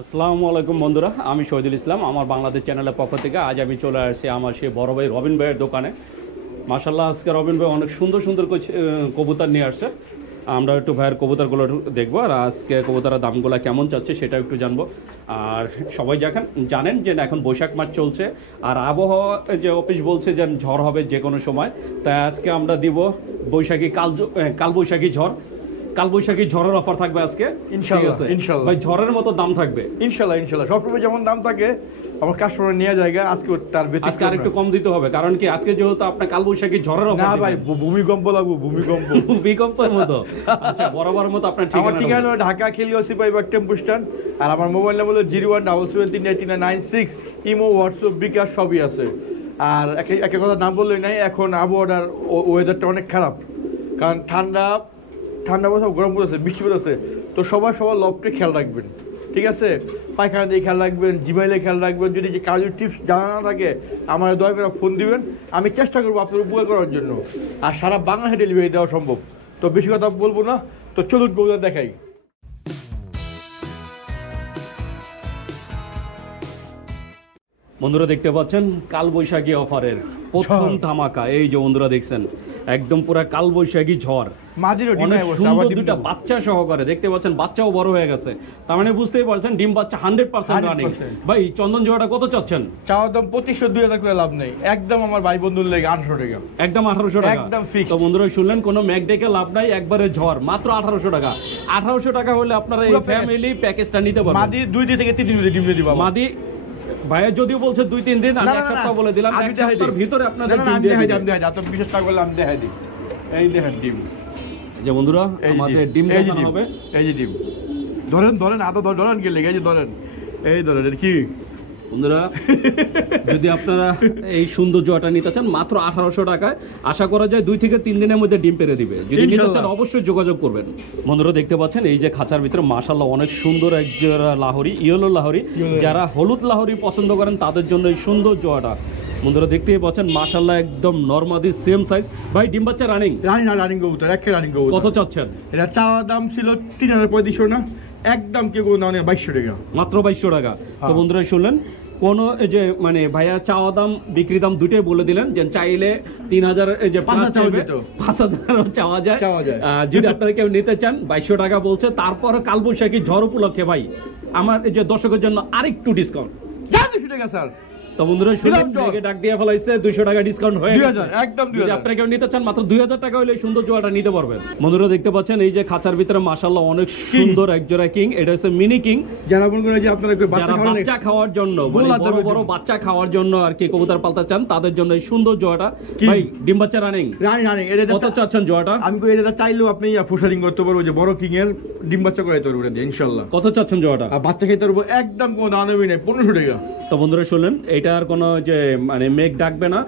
আসসালামু আলাইকুম বন্ধুরা, আমি শহীদুল ইসলাম। আমার বাংলাদেশ চ্যানেলের পক্ষ থেকে আজ আমি চলে আসছি আমার সেই বড় ভাই রবিন ভাইয়ের দোকানে। মাশাআল্লাহ, আজকে রবিন ভাই অনেক সুন্দর সুন্দর কবুতর নিয়ে আসছে। আমরা একটু ভাইয়ের কবুতরগুলো দেখবো, আর আজকে কবুতরের দামগুলো কেমন চাচ্ছে সেটা একটু জানবো। আর সবাই জানেন যে এখন বৈশাখ মাস চলছে, আর আবহাওয়া যে অফিস বলছে যে ঝড় হবে যে কোনো সময়, তাই আজকে আমরা দিব বৈশাখী কালবৈশাখী ঝড়। কালবৈশাখী ঝড়ের অফার থাকবে আজকে ইনশাআল্লাহ। ভাই ঝড়ের মতো দাম থাকবে ইনশাআল্লাহ। সবসময় যেমন দাম থাকে আমার কাস্টমার নিয়ে জায়গা, আজকে তার বেশি আজকে আরেকটু কম দিতে হবে, কারণ কি আজকে যেহেতু আপনার কালবৈশাখী ঝড়ের অফার। না ভাই, ভূমিকম্প লাগবে, ভূমিকম্পের মতো। আচ্ছা, বরাবর মতো আপনার ঠিকানা ঢাকা খেলিওসি পাইবার টেম্পু স্ট্যান্ড। আর আমার মোবাইল নাম্বার হলো 0177393996। ইমো, হোয়াটসঅ্যাপ, বিকাশ সবই আছে। আর একটা কথা নাম বললেই নাই, এখন আবহাওয়ার ওয়েদারটা অনেক খারাপ, কারণ ঠান্ডা বছর গরম পড়েছে, বৃষ্টি পড়েছে। তো সবার লবটে খেয়াল রাখবেন, ঠিক আছে? পায়খানা দিয়ে খেয়াল রাখবেন, জিমাইলে খেয়াল রাখবেন। যদি যে কাজের টিপস জানা না থাকে আমার দয়া করে ফোন দিবেন, আমি চেষ্টা করবো আপনার উপকার করার জন্য। আর সারা বাংলাদেশে ডেলিভারি দেওয়া সম্ভব। তো বেশি কথা বলবো না, তো চলুন কবুতর দেখাই। বন্ধুরা দেখতে পাচ্ছেন কালবৈশাখী অফারের প্রথম ধামাকা। এই যে বন্ধুরা দেখছেন, একদম পুরো কালবৈশাখী ঝড়। অনেক সুন্দর দুইটা বাচ্চা সহকারে দেখতে পাচ্ছেন, বাচ্চাও বড় হয়ে গেছে, তার মানে বুঝতেই পারছেন ডিম বাচ্চা 100% রানিং। ভাই চন্দন জোড়াটা কত চাচ্ছেন? চাওয়া দাম 2500-2000 করে লাভ নেই, একদম আমার ভাই বন্ধুর লেগে 1800 টাকা, একদম 1800 টাকা, একদম ফিক্স। তো বন্ধুরা শুনলেন, কোনো ম্যাক ডেকে লাভ নাই, একবারে ঝড়, মাত্র 1800 টাকা। 1800 টাকা হলে আপনারা এই ফ্যামিলি প্যাকেজটা নিতে পারবেন। মাদি 2 দিন থেকে 3 দিন ডিম দিয়ে দিবা। মাদি ভাইয়া যদিও বলছে 2-3 দিন, আমি এক সপ্তাহ বলে দিলাম, এক সপ্তাহের ভিতরে আপনাদের ডিম দিয়ে দিই। এত বিশেষ টাকা বললাম, দেখাই দিই। এই দেখেন ডিম, যে বন্ধুরা আমাদের ডিম দেখানো হবে। এই যে ডিম, ধরেন আদা ধরেন কি লেগে, এই যে ধরেন, এই ধরেন। এর কি বন্ধুরা, যদি আপনারা এই সৌন্দর্যটা নিতে চান মাত্র 1800 টাকায়, আশা করা যায় 2 থেকে 3 দিনের মধ্যে ডিম পেরে দিবে। যদি নিতে চান অবশ্যই যোগাযোগ করবেন। বন্ধুরা দেখতে পাচ্ছেন এই যে খাঁচার ভিতরে মাশাআল্লাহ অনেক সুন্দর এক জোড়া লাহোরি, ইয়েলো লাহোরি। যারা হলুদ লাহোরি পছন্দ করেন তাদের জন্য এই সুন্দর জোড়াটা। বন্ধুরা দেখতেই পাচ্ছেন মাশাআল্লাহ একদম নরমাদি সেম সাইজ। ভাই ডিম বাচ্চা রানিং কবুতর, একে রানিং কবুতর। কত চাচ্ছেন? এটা চাওয়া দাম ছিল 3500 না, একদম কেউ না 2200 টাকা, মাত্র 2200 টাকা। তো বন্ধুরা শুনলেন, কোন যে মানে ভাইয়া চাওয়া দাম বিক্রি দাম দুটোই বলে দিলেন, যে চাইলে 3000 যে 5000 চাওয়া যায়। যদি আপনারা কেউ নিতে চান 2200 টাকা বলছে। তারপর কালবৈশাখী ঝড় উপলক্ষে ভাই আমার এই যে দর্শকের জন্য আরেকটু ডিসকাউন্ট 200 টাকা স্যার। তো বন্ধুরা শুনলেন, ডাক দিয়ে ফেলাইছে 200 টাকা ডিসকাউন্ট হয়ে গেছে, একদম 2000। যদি আপনারা কেউ নিতে চান মাত্র 2000 টাকা হলে সুন্দর জোড়াটা নিতে পারবেন। বন্ধুরা দেখতে পাচ্ছেন এই যে খাঁচার ভিতরে মাশাআল্লাহ অনেক সুন্দর এক জোড়া কিং। এটা হচ্ছে মিনি কিং। যারা মনে করেন যে আপনারা বাচ্চা খাওয়ার জন্য, বড় বড় বাচ্চা খাওয়ার জন্য আর কি কবুতর পালতে চান, তাদের জন্য এই সুন্দর জোড়াটা। ভাই ডিম বাচ্চা রানিং। এটা কত চাচ্ছেন জোড়াটা? আমি কই এটা চাইলেও আপনি ফুসারিং করতে পারবো, যে বড় কিং এর ডিম বাচ্চা করে তৈরি করে দেন ইনশাআল্লাহ। কত চাচ্ছেন জোড়াটা? আর বাচ্চা খেতে পারবো, একদম কোনো দাম নেই, 1500 টাকা। তো বন্ধুরা শুনলেন, এটার কোনো যে মানে মেঘ ডাকবে না,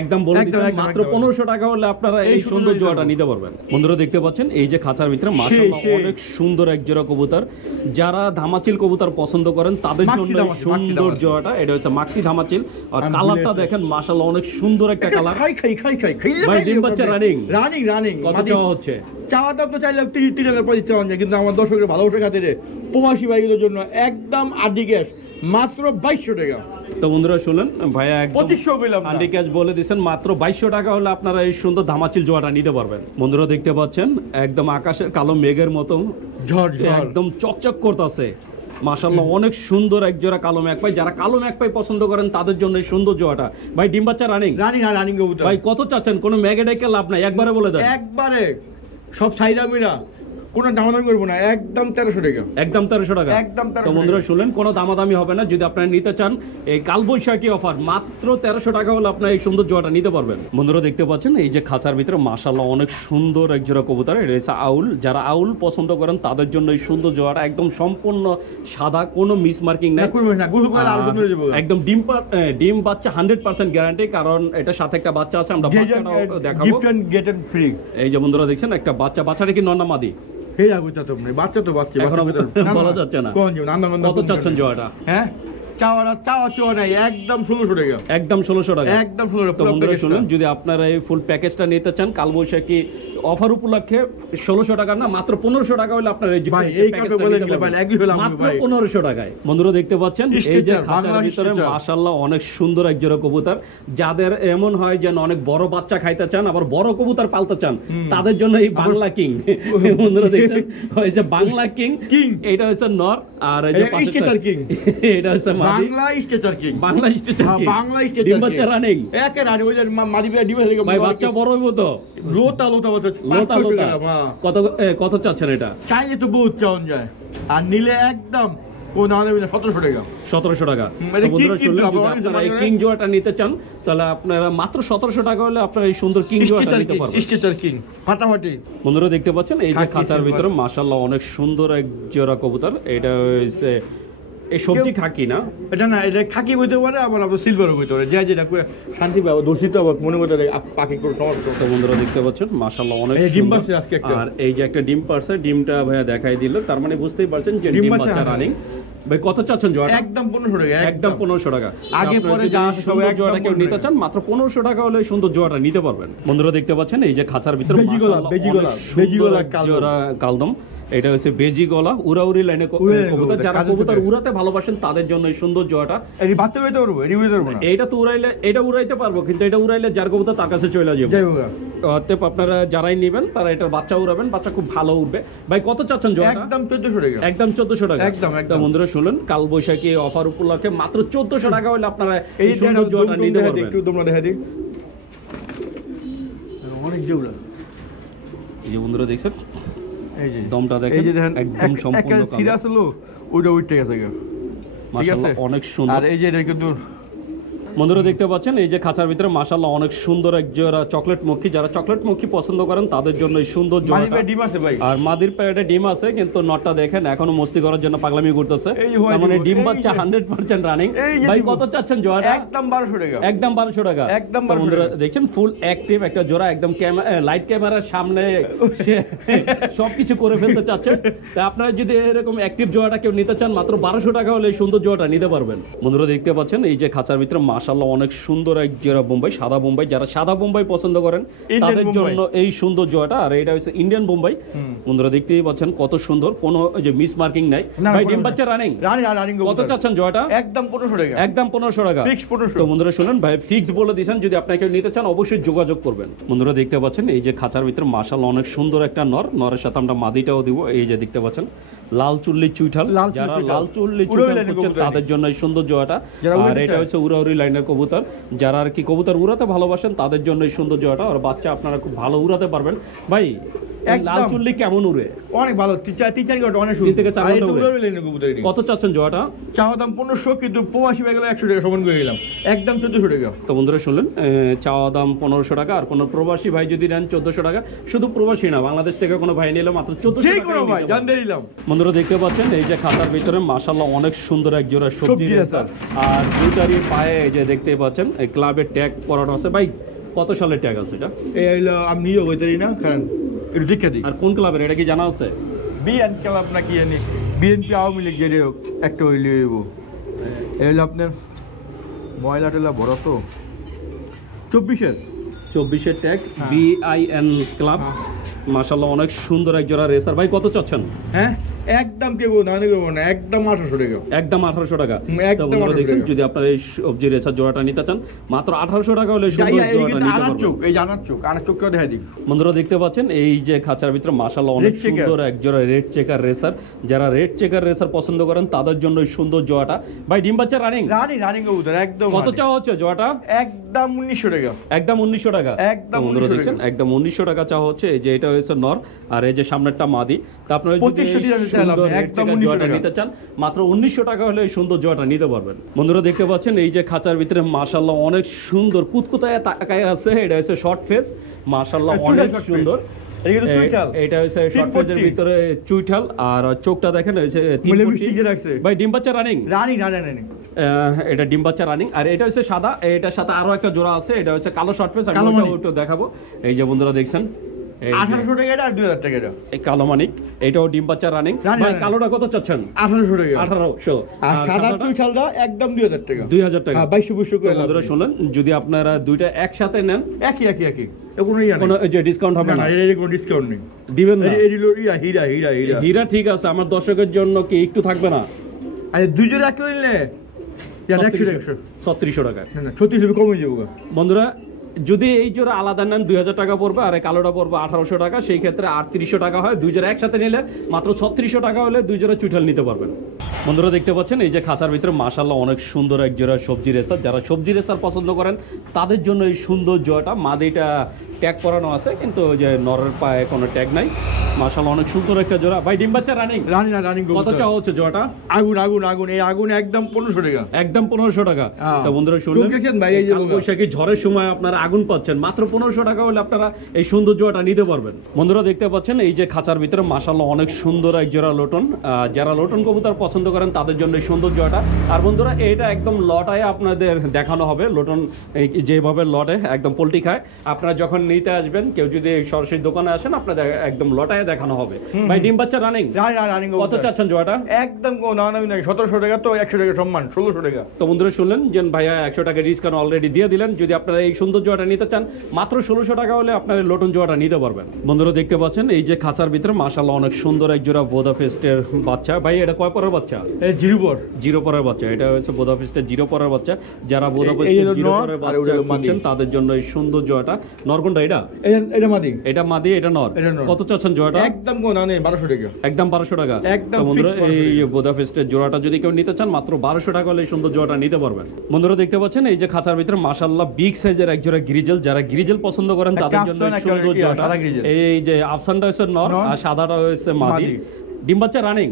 একদম বলে দিচ্ছেন মাত্র 1500 টাকা হলে আপনারা এই সুন্দর জোড়াটা নিতে পারবেন। বন্ধুরা দেখতে পাচ্ছেন এই যে খাঁচার ভিতরে মাশাআল্লাহ অনেক সুন্দর এক জোড়া কবুতর। যারা ধামাচিল কবুতর পছন্দ করেন তাদের জন্য সুন্দর জোড়াটা। এটা হচ্ছে মাক্সি ধামাচিল, আর কালারটা দেখেন মাশাআল্লাহ অনেক সুন্দর একটা কালার। ভাই ডিম বাচ্চা রানিং কত চাওয়া হচ্ছে? চাওয়া দাম তো চাইলাম 30,000 চাওয়া যায়, কিন্তু আমার দর্শকের ভালোবাসার খাতিরে প্রবাসী ভাইগুলোর জন্য একদম আডি গ্যাস মাত্র 2200 টাকা। তো বন্ধুরা শুনলেন, ভাইয়া একদম আন্ডি ক্যাশ বলে দিচ্ছেন, মাত্র 2200 টাকা হলে আপনারা এই সুন্দর ধামাচিল জোড়াটা নিতে পারবেন। বন্ধুরা দেখতে পাচ্ছেন একদম আকাশের কালো মেঘের মতো ঝড় একদম চকচক করতেছে মাশাআল্লাহ অনেক সুন্দর এক জোড়া কালো ম্যাকপাই। যারা কালো ম্যাকপাই পছন্দ করেন তাদের জন্য এই সুন্দর জোড়াটা। ভাই ডিম বাচ্চা রানিং কবুতর। ভাই কত চাচ্ছেন? কোনো ম্যাগে ডেকে লাভ নাই, একবারে বলে দেন। একবারে সব সাইডামিরা, কোনো দামাদামি করবো না, একদম 1300 টাকা, একদম 1300 টাকা, একদম 1300। তো বন্ধুরা শুনলেন, কোনো দামাদামি হবে না। যদি আপনারা নিতে চান এই কালবৈশাখী অফার মাত্র 1300 টাকা হলে আপনারা এই সুন্দর জোড়াটা নিতে পারবেন। বন্ধুরা দেখতে পাচ্ছেন এই যে খাঁচার ভিতরে মাশাআল্লাহ অনেক সুন্দর এক জোড়া কবুতর। এটা হচ্ছে আউল। যারা আউল পছন্দ করেন তাদের জন্য এই সুন্দর জোড়াটা একদম সম্পূর্ণ সাদা, কোনো মিস মার্কিং নাই, একদম ডিম বাচ্চা 100% গ্যারান্টি, কারণ এটার সাথে একটা বাচ্চা আছে, আমরা বাচ্চাটাও দেখাবো। এই যে বন্ধুরা দেখছেন একটা বাচ্চাটা কি নর না মাদি? বাচ্চা তো বলা যাচ্ছে না। কত চাচ্ছেন জোড়াটা? হ্যাঁ, একদম 1600 টাকা, একদম 1600 টাকা, একদম 1600 টাকা। বন্ধুরা শুনুন, যদি আপনারা এই ফুল প্যাকেজটা নিতে চান কালবৈশাখী অফার উপলক্ষে 1600 টাকা না, মাত্র 1500 টাকা হলে আপনার এই যে ভাই এই কাপে বলে দিলে ভাই একই হলাম মাত্র ভাই 1500 টাকায়। বন্ধুরা দেখতে পাচ্ছেন এই যে স্ট্রেচার, খাঁচার বাংলা ভিতরে স্ট্রেচার। মাশাআল্লাহ অনেক সুন্দর এক জোড়া কবুতর, যাদের এমন হয় যে অনেক বড় বাচ্চা খাইতে চান আবার বড় কবুতর পালতে চান, তাদের জন্য এই বাংলা কিং। বন্ধুরা দেখছেন ওই যে বাংলা কিং, এটা হচ্ছে নর, আর এই যে পাশে স্ট্রেচার কিং, এটা হচ্ছে মাদি। Bangla stretcher king, Bangla stretcher king, Bangla stretcher ডিম বাচ্চা রানিং একে রানি ওই যে মাদি বিয়া ডিম থেকে ভাই, বাচ্চা বড় হইব তো, লোতা লোতা লোতা লোতা। কত চাচ্ছেন এটা? চাইলে তো বহুত চাওন যায়, আর নিলে একদম কোন দামে 1700 টাকা। 1700 টাকা। এটা তো বন্ধুরা king শুনলেন, কিন্তু যদি আবার আপনারা এই অনেক কিং জোড়াটা নিতে চান তাহলে আপনারা মাত্র 1700 টাকা হলে আপনারা এই সুন্দর কিং জোড়াটা নিতে পারবেন। স্ট্রেচার কিং ফাটাফাটি। বন্ধুরা দেখতে পাচ্ছেন এই যে খাকি খাঁচার silver। ভিতরে মাশাআল্লাহ অনেক সুন্দর এক জোড়া কবুতর। এটা হচ্ছে এই সবজি খাকি না, এটা না, এটা খাকি হইতে পারে আবার আপনার সিলভারও হইতে পারে, যেটা শান্তি পাবো দর্শিত আবার মনে করতে পাখি করে সমস্ত। তো বন্ধুরা দেখতে পাচ্ছেন মাশাআল্লাহ অনেক এই ডিম সুন্দর। পারছে আজকে একটা। আর এই যে একটা ডিম পারছে, ডিমটা ভাইয়া দেখাই দিল, তার মানে বুঝতেই পারছেন যে ডিম ডিম বাচ্চা বাচ্চা রানিং। ভাই কত চাচ্ছেন জোড়াটা? একদম 1500 টাকা। একদম 1500 টাকা। আগে আপনারা পরে যদি যা আছে সব সুন্দর একদম জোড়াটা কেউ 1500 নিতে চান মাত্র 1500 টাকা হলে এই সুন্দর জোড়াটা নিতে পারবেন। বন্ধুরা দেখতে পাচ্ছেন এই যে খাঁচার ভিতরে বেজি গলা, মাশাআল্লাহ বেজি অনেক গলা, সুন্দর বেজি গলা এক কালদম। জোড়া কালদম। এটা হচ্ছে বেজি গলা, উড়াউড়ি লাইনে কবুতর, যারা কাজের কবুতর ভিতরে। উড়াতে ভালোবাসেন তাদের জন্য এই সুন্দর জোড়াটা। এটি বাচ্চা হইতে পারবো, এটি হইতে পারবো না। এইটা তো উড়াইলে, এটা উড়াইতে পারবো, কিন্তু এটা উড়াইলে যার কবুতর তার কাছে চলে যাবে। যাই হোক না। অতএব আপনারা যারাই নেবেন তারা এটার বাচ্চা উড়াবেন, বাচ্চা খুব ভালো উঠবে। ভাই কত চাচ্ছেন জোড়াটা? একদম 1400 টাকা। একদম 1400 টাকা। একদম, একদম। তো বন্ধুরা শুনলেন, কাল বৈশাখী অফার উপলক্ষে মাত্র 1400 টাকা হলে আপনারা এই এই সুন্দর জোড়াটা নিতে দেখা পারবেন। একটু তোমরা দেখা দিই অনেক জোড়া। এই যে বন্ধুরা দেখছেন এই যে দমটা দেখেন, এই যে দেখেন একদম সম্পূর্ণ কালো। সিরিয়াস হলো ওইটা উঠে গেছে গা। ঠিক মাশাআল্লাহ আছে অনেক সুন্দর। আর এই যে এটা কিন্তু বন্ধুরা দেখতে পাচ্ছেন এই যে খাঁচার ভিতরে মাশাআল্লাহ অনেক সুন্দর এক জোড়া চকলেট মক্খি, যারা চকলেট মক্খি পছন্দ করেন তাদের জন্য এই সুন্দর মানি জোড়াটা। ভাই ডিম আছে ভাই। আর মাদির প্যাডে ডিম আছে, কিন্তু নটটা দেখেন এখনো মস্তি করার জন্য পাগলামি করতেছে। এই যে তার মানে এই ডিম যে- বাচ্চা 100% রানিং। এই যে ভাই ডিম। কত চাচ্ছেন জোড়াটা? একদম 1200 টাকা। একদম 1200 টাকা। একদম তো 1200 বন্ধুরা টাকা। দেখছেন ফুল অ্যাক্টিভ একটা জোড়া, একদম লাইট ক্যামেরার সামনে সে সবকিছু করে ফেলতে চাচ্ছে। তা আপনারা যদি এরকম অ্যাক্টিভ জোড়াটা কেউ নিতে চান মাত্র 1200 টাকা হলে এই সুন্দর জোড়াটা নিতে পারবেন। বন্ধুরা দেখতে পাচ্ছেন এই যে খাঁচার ভিতরে মাশাআল্লাহ অনেক সুন্দর এক জোড়া বোম্বাই, সাদা বোম্বাই। যারা সাদা বোম্বাই পছন্দ করেন ইন্ডিয়ান তাদের বোম্বাই। জন্য এই সুন্দর জোড়াটা। আর এটা হচ্ছে ইন্ডিয়ান বোম্বাই। বন্ধুরা দেখতেই পাচ্ছেন কত সুন্দর, কোনো যে মিস মার্কিং নাই। না, ভাই কোনো ডিম না। বাচ্চা রানিং। রানিং কত চাচ্ছেন জোড়াটা? একদম 1500 টাকা। একদম 1500 টাকা। Fixed 1500 তো বন্ধুরা শুনুন, ভাই ফিক্স বলে দিয়েছেন, যদি আপনাকে কেউ নিতে চান অবশ্যই যোগাযোগ করবেন। বন্ধুরা দেখতে পাচ্ছেন এই যে খাঁচার ভিতরে মাশাআল্লাহ অনেক সুন্দর একটা নর, নরের সাথে আমরা মাদিটাও দিব। এই যে দেখতে পাচ্ছেন লাল চুল্লি চুইঠাল, লাল চুল্লি যারা চুইঠাল। লাল চুল্লি উড়াউড়ি চুইঠাল লাইনের করছেন কবুতর তাদের জন্য এই সুন্দর জোড়াটা। যারা উড়াতে আর এটা চায়। হচ্ছে উড়াউড়ি লাইনের কবুতর, যারা আর কি কবুতর উড়াতে ভালোবাসেন তাদের জন্য এই সুন্দর জোড়াটা। আর বাচ্চা আপনারা খুব ভালো উড়াতে পারবেন। ভাই এই লাল একদম। চুল্লি কেমন উড়ে? অনেক ভালো, তিন চার ঘন্টা অনেক 3 থেকে 4 ঘন্টা উড়ে। কবুতর। কত চাচ্ছেন জোড়াটা? চাওয়া দাম 1500, কিন্তু প্রবাসী হয়ে গেলে 100 টাকা সমান করে গেলাম, একদম 1400 টাকা। তো বন্ধুরা শুনলেন, চাওয়া দাম 1500 টাকা। আর কোনো প্রবাসী ভাই যদি নেন 1400 টাকা। শুধু প্রবাসী না, বাংলাদেশ থেকে কোনো ভাই নিলে মাত্র 1400 যে টাকা কোনো ভাই জানতে দিলাম। বন্ধুরা দেখতে পাচ্ছেন এই যে খাতার ভিতরে মাশাআল্লাহ অনেক সুন্দর এক জোড়া সবজি সবজি রেসার। আর দুইটারই পায়ে এই যে দেখতে পাচ্ছেন এই ক্লাবের ট্যাগ পরানো আছে। ভাই কত সালের ট্যাগ আছে এটা? এই হইলো আমি নিজেও হইতে না, কারণ একটু দীক্ষা দিই। আর কোন ক্লাবের এটা কি জানা আছে? বিএনপি ক্লাব নাকি জানি, বিএনপি আওয়ামী লীগ যেটা হোক একটা হইলে হইব। এই হইলো আপনার ময়লা টেলা বড় তো 24-এর 24-এর ট্যাগ, হ্যাঁ। BIN club. মাশাআল্লাহ অনেক সুন্দর এক জোড়া রেসার। ভাই কত চাচ্ছেন? হ্যাঁ একদম কেউ না নেবো না, একদম 1800 টাকা। একদম 1800 টাকা। একদম তো বন্ধুরা 1800 দেখছেন, টাকা। যদি আপনারা এই সবজি রেসার জোড়াটা নিতে চান মাত্র 1800 টাকা হলে সুন্দর এই জোড়াটা কিন্তু নিতে আনার পারবেন। চোখ, এই যে আনার চোখকেও দেখা দিই। বন্ধুরা দেখতে পাচ্ছেন এই যে খাঁচার ভিতরে মাশাআল্লাহ অনেক Red checker। সুন্দর এক জোড়া রেড চেকার রেসার। যারা রেড চেকার রেসার পছন্দ করেন তাদের জন্য এই সুন্দর জোড়াটা। ভাই ডিম বাচ্চা রানিং। রানিং কবুতর একদম। কত চাওয়া হচ্ছে জোড়াটা? একদম 1900 টাকা। একদম 1900 টাকা। একদম তো বন্ধুরা 1900 দেখছেন টাকা। একদম 1900 টাকা চাওয়া হচ্ছে। এই যে এটা হচ্ছে নর, আর এই যে সামনেরটা মাদি। তা আপনারা যদি 2500 এই টাকা সুন্দর চাইলাম, red একদম checker 1900 জোড়াটা টাকা। নিতে চান মাত্র 1900 টাকা হলে এই সুন্দর জোড়াটা নিতে পারবেন। বন্ধুরা দেখতে পাচ্ছেন এই যে খাঁচার ভিতরে মাশাআল্লাহ অনেক সুন্দর কুতকুতায় তাকায় আছে। এটা হচ্ছে শর্ট ফেস, মাশাআল্লাহ চুইঠাল অনেক short face। সুন্দর। এটা কিন্তু চুইঠাল। এটা হচ্ছে শর্ট 340 ফেজের ভিতরে চুইঠাল। আর চোখটা দেখেন হচ্ছে মানে লিপস্টিকে রাখছে। ভাই ডিম বাচ্চা রানিং। রানিং এটা ডিম বাচ্চা রানিং। আর এটা হচ্ছে সাদা, এটার সাথে আরো একটা জোড়া আছে, এটা হচ্ছে কালো শর্ট ফেস। কালো আমি মানি। ওটা দেখাবো। এই যে বন্ধুরা দেখছেন এই যে। 1800 টাকা এটা আর 2000 টাকা এটা। এই কালো মানিক এটাও ডিম বাচ্চা রানিং। রানিং, ভাই রানিং। কালোটা কত চাচ্ছেন? 1800 টাকা। 1800। আর সাদা সাদাটা? চুইঠালটা একদম 2000 টাকা। 2000 টাকা। হ্যাঁ, 2200 করে লাভ বন্ধুরা নেই। শুনলেন, যদি আপনারা দুইটা একসাথে নেন একই। কোনো ইয়া নেই। কোনো এই যে ডিসকাউন্ট হবে না, না? না, এর কোনো ডিসকাউন্ট নেই। দিবেন না? এর হলো হীরা। হীরা ঠিক আছে, আমার দর্শকের জন্য কি একটু থাকবে না? আরে দুই জোড়া একটা নিলে 100 টাকা। 3600 টাকা। না, না, 3600 কমে যাবো গা। বন্ধুরা যদি এই জোড়া আলাদা নেন 2000 টাকা পড়বে, আর এই কালোটা পড়বে 1800 টাকা। সেই ক্ষেত্রে 3800 টাকা হয়। দুই জোড়া একসাথে নিলে মাত্র 3600 টাকা হলে দুই জোড়া চুইঠাল নিতে পারবেন। বন্ধুরা দেখতে পাচ্ছেন এই যে খাঁচার ভিতরে মাশাআল্লাহ অনেক সুন্দর এক জোড়া সবজি রেসার। যারা সবজি রেসার পছন্দ করেন তাদের জন্য এই সুন্দর জোড়াটা। মাদিটা ট্যাগ করানো আছে, কিন্তু ওই যে নরের পায়ে কোনো ট্যাগ নাই। মাশাআল্লাহ অনেক সুন্দর একটা জোড়া। ভাই ডিম বাচ্চা রানিং? রানিং কত চাওয়া হচ্ছে জোড়াটা? আগুন এই আগুন একদম 1500 টাকা। একদম 1500 টাকা। তো বন্ধুরা শুনলেন, দেখেছেন ভাই, এই যে বৈশাখী ঝড়ের সময় আপনারা আগুন পাচ্ছেন, মাত্র 1500 টাকা হলে আপনারা এই সুন্দর জোড়াটা নিতে পারবেন। বন্ধুরা দেখতে পাচ্ছেন এই যে খাঁচার ভিতরে মাশাআল্লাহ অনেক সুন্দর এক জোড়া লোটন। যারা লোটন কবুতর পছন্দ করেন তাদের জন্য এই সুন্দর জোড়াটা। আর বন্ধুরা এটা একদম লটায় আপনাদের দেখানো হবে। লোটন যেভাবে লটে একদম পোল্ট্রি খায়, আপনারা যখন নিতে আসবেন, কেউ যদি সরাসরি দোকানে আসেন, আপনাদের একদম লটায় দেখানো হবে। ভাই ডিম বাচ্চা রানিং? রানিং। কত চাচ্ছেন জোড়াটা? একদম না 1700 টাকা, তো 100 টাকা সম্মান, 1600 টাকা। তো বন্ধুরা শুনলেন যে ভাইয়া 100 টাকা ডিসকাউন্ট অলরেডি দিয়ে দিলেন। যদি আপনারা এই সুন্দর জোড়াটা নিতে চান, মাত্র 1600 টাকা হলে আপনারা লোটন জোড়াটা নিতে পারবেন। বন্ধুরা দেখতে পাচ্ছেন এই যে খাঁচার ভিতরে মাশাআল্লাহ অনেক সুন্দর এক জোড়া বোদাফেস্টের বাচ্চা। ভাই এটা কয় পরের বাচ্চা? এই জিরো পরের বাচ্চা। এটা হচ্ছে বোদাফেস্টের জিরো পরের বাচ্চা। যারা এই বোদাফেস্টের হলো জিরো নর, পরের আর ওটা বাচ্চা হলো মাদি। খুঁজছেন তাদের জন্য এই সুন্দর জোড়াটা। নর কোনটা? এটা মাদি। এটা মাদি, এটা নর। এটা নর। কত চাচ্ছেন জোড়াটা? একদম না 1200 টাকা। একদম 1200 টাকা। একদম তো বন্ধুরা fixed 1200 এই টাকা। বোদাফেস্টের জোড়াটা যদি কেউ নিতে চান, মাত্র 1200 টাকা হলে এই সুন্দর জোড়াটা নিতে পারবেন। বন্ধুরা দেখতে পাচ্ছেন এই যে খাঁচার ভিতরে মাশাআল্লাহ বিগ সাইজের এক জোড়া গ্রিজেল। যারা গ্রিজেল পছন্দ করেন তাদের জন্য এই সুন্দর জোড়াটা। সাদা গ্রিজেল। এই যে আফসানটা হচ্ছে নর আর সাদাটা হচ্ছে মাদি। ডিম বাচ্চা রানিং?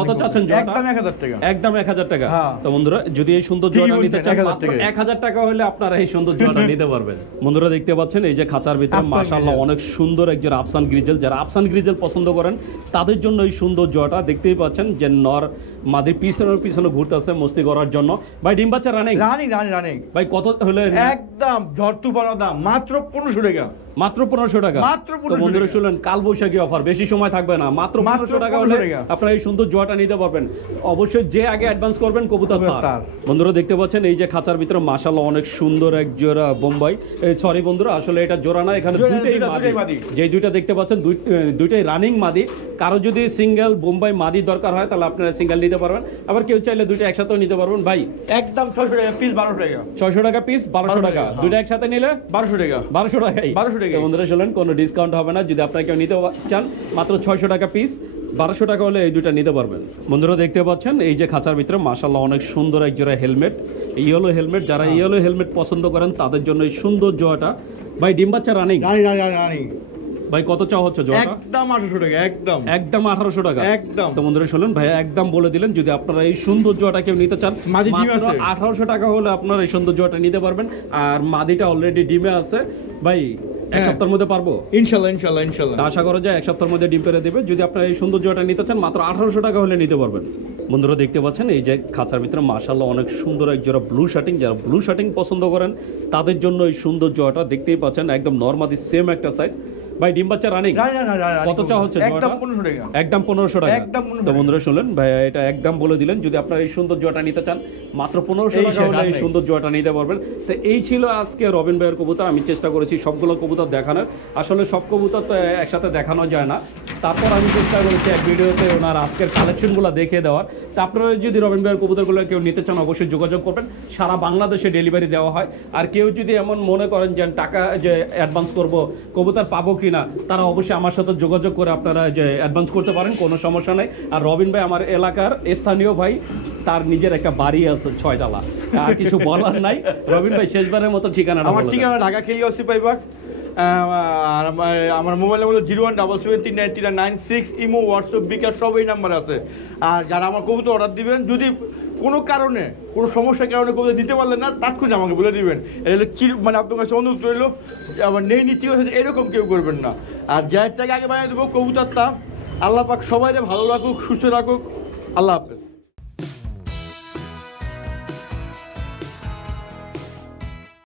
কত চাচ্ছেন জোড়াটা? একদম 1000 টাকা। একদম 1000 টাকা। হ্যাঁ। তো বন্ধুরা যদি এই সুন্দর জোড়াটা ঠিকই নিতে বলছেন, চান, 1000 মাত্র টাকা। 1000 টাকা হলে আপনারা এই সুন্দর জোড়াটা নিতে পারবেন। বন্ধুরা দেখতে পাচ্ছেন এই যে খাঁচার ভিতরে আফসান মাশাআল্লাহ গ্রিজেল। অনেক সুন্দর একজন আফসান গ্রিজেল। যারা আফসান গ্রিজেল পছন্দ করেন তাদের জন্য এই সুন্দর জোড়াটা। দেখতেই পাচ্ছেন যে নর মাদির পিছনে ঘুরতেছে মস্তি করার জন্য। ভাই ডিম বাচ্চা রানিং? রানিং। ভাই কত হলে? একদম ঝড় তুফানের দাম মাত্র 1500 টাকা। মাত্র 1500 টাকা। মাত্র 1500 তো বন্ধুরা টাকা। শুনলেন, কাল বৈশাখী অফার, বেশি সময় থাকবে না। মাত্র 1500 টাকা হলে 1500 টাকা। আপনারা এই সুন্দর জোড়াটা নিতে পারবেন। অবশ্যই যে আগে অ্যাডভান্স করবেন কবুতর কবুতর তার। তার। বন্ধুরা দেখতে পাচ্ছেন এই যে খাঁচার ভিতরে মাশাআল্লাহ অনেক সুন্দর এক জোড়া বোম্বাই। সরি বন্ধুরা, আসলে এটা জোড়া না, এখানে দুইটাই মাদি। যেই দুইটা দেখতে পাচ্ছেন দুইটাই রানিং মাদি। কারো যদি সিঙ্গেল বোম্বাই মাদি দরকার হয় তাহলে আপনারা সিঙ্গেল নিতে পারবেন। আবার কেউ চাইলে দুইটা একসাথেও নিতে পারবেন। ভাই একদম 600 টাকা পিস, 1200 টাকা। 600 টাকা পিস, 1200 টাকা। হ্যাঁ। দুইটা একসাথে নিলে 1200 টাকা। 1200 টাকাই। 1200 টাকাই। তো বন্ধুরা শুনলেন, কোনো ডিসকাউন্ট হবে না। যদি আপনারা কেউ নিতে চান, মাত্র 600 টাকা পিস, 1200 টাকা হলে এই দুইটা নিতে পারবেন। বন্ধুরা দেখতে পাচ্ছেন এই যে খাঁচার ভিতরে মাশাআল্লাহ অনেক সুন্দর এক জোড়া হেলমেট, ইয়েলো হেলমেট। যারা ইয়েলো হেলমেট পছন্দ করেন তাদের জন্য এই সুন্দর জোড়াটা। ভাই ডিম বাচ্চা রানিং? রানিং। ভাই কত চাওয়া হচ্ছে জোড়াটা? একদম 800 টাকা। একদম 1800 টাকা। একদম। তো বন্ধুরা শুনলেন, ভাই একদম বলে দিলেন। যদি আপনারা এই সুন্দর জোড়াটা কেউ নিতে চান, মাদি ডিম মাত্র আছে। 1800 টাকা হলে আপনারা এই সুন্দর জোড়াটা নিতে পারবেন। আর মাদিটা অলরেডি ডিমে আছে। ভাই এক হ্যাঁ। সপ্তাহের মধ্যে পারবো? ইনশাআল্লাহ। তা আশা করা যায় এক সপ্তাহের মধ্যে ডিম পেরে দেবে। যদি আপনারা এই সুন্দর জোড়াটা নিতে চান, মাত্র 1800 টাকা হলে নিতে পারবেন। বন্ধুরা দেখতে পাচ্ছেন এই যে খাঁচার ভিতরে মাশাআল্লাহ অনেক সুন্দর এক জোড়া ব্লু শার্টিং। যারা ব্লু শার্টিং পছন্দ করেন তাদের জন্য এই সুন্দর জোড়াটা। দেখতেই পাচ্ছেন একদম নরমাদি সেম একটা সাইজ। ভাই ডিম বাচ্চা রানিং? কত চা হচ্ছে? একদম 1500 টাকা। একদম 1500 টাকা। একদম 1500 তো বন্ধুরা শুনলেন, ভাই এটা একদম বলে দিলেন। যদি আপনারা এই সুন্দর জোড়াটা নিতে চান, মাত্র 1500 এই টাকা হলে এই সুন্দর জোড়াটা নিতে পারবেন। তো এই ছিল আজকে রবিন ভাইয়ের কবুতর। আমি চেষ্টা করেছি সবগুলো কবুতর দেখানোর। আসলে সব কবুতর তো একসাথে দেখানো যায় না। তারপর আমি চেষ্টা করেছি এক ভিডিওতে ওনার আজকের কালেকশনগুলো দেখিয়ে দেওয়ার। তা আপনারা যদি রবিন ভাইয়ের কবুতরগুলো কেউ নিতে চান, অবশ্যই যোগাযোগ করবেন। সারা বাংলাদেশে ডেলিভারি দেওয়া হয়। আর কেউ যদি এমন মনে করেন যে টাকা যে অ্যাডভান্স করব, কবুতর পাবো কিনা, তারা অবশ্যই আমার সাথে যোগাযোগ করে আপনারা যে অ্যাডভান্স করতে পারেন, কোনো সমস্যা নেই। আর রবিন ভাই আমার এলাকার স্থানীয় ভাই, তার নিজের একটা বাড়ি আছে 6 তলা। আর কিছু বলার নাই। রবিন ভাই শেষবারের মতো ঠিকানাটা আমার বলে দেন। ঠিকানা ঢাকা KLC পাইবাগ। আর আমার মোবাইল নাম্বার 0177393996। ইমো, হোয়াটসঅ্যাপ, বিকাশ সব এই নাম্বার আছে। আর যারা আমার কবুতর অর্ডার দিবেন, যদি কোনো কারণে কোনো সমস্যার কারণে কবুতর দিতে পারলেন না, তাৎক্ষণিক আমাকে বলে দিবেন। এটা মানে আপনার কাছে অনুরোধ রইল, আবার নেই নিচ্ছি এরকম কেউ করবেন না। আর যার টাকা আগে বানিয়ে দেবো কবুতরটা। আল্লাহ পাক সবাই ভালো রাখুক, সুস্থ রাখুক। আল্লাহ হাফেজ।